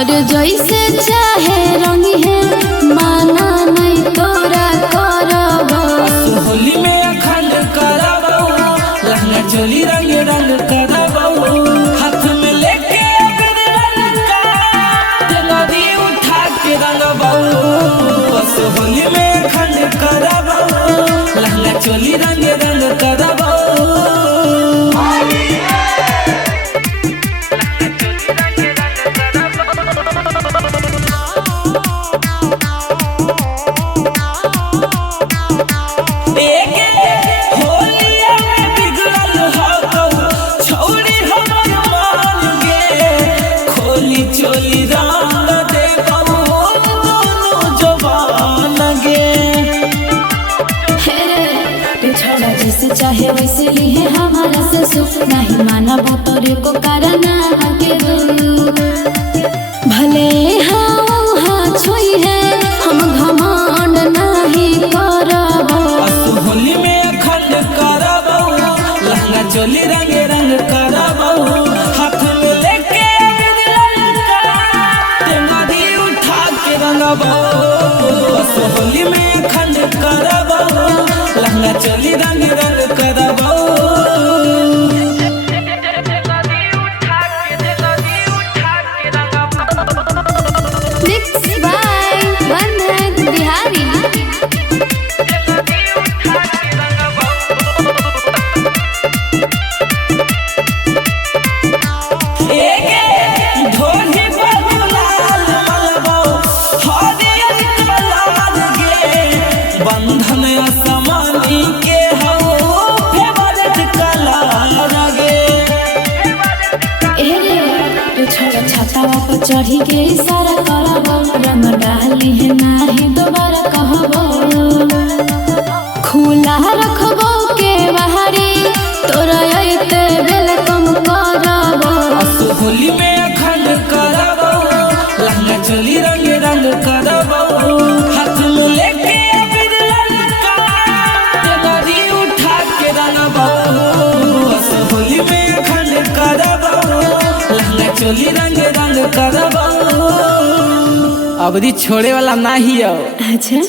और जैसे चाहे रंगी है माना नहीं तोरा करब। होली में अखंड करब, लहंगा चोली रंग रंग करब, हाथ में लेके नदी उठा के रंगब। होली में अखंड करब, लहंगा चोली रंग रंग करब। चोली रंग दे दोनों जवान गे। छोड़ा जिसे चाहे वैसे ली है हमारा से सुख नहीं माना तोरे को करना के भले हाँ छोई है हम घमंड नहीं करब। होली में अखंड करब, लहंगा चोली रंग रंग करब, हाथ में लेके नदी उठा के रंगब। होली में अखंड करब, लहंगा चोली रंग रंग करब। बंधन समानी के हो फेवरेट कलर गे। छोड़ा छातावा पर चढ़ी के इशारा करब, रंग डाली है नाही दोबारा कहब। खुला रखबो के बाहरी तोरा अइते वेलकम करब। होली में अखंड करब, लहंगा चोली रंग रंग करब, हाथ में लेके नदी उठा के रंगब। होली में अखंड करब, लहंगा चोली रंग रंग करब। अवधि छोड़े वाला नहीं हो। अच्छा।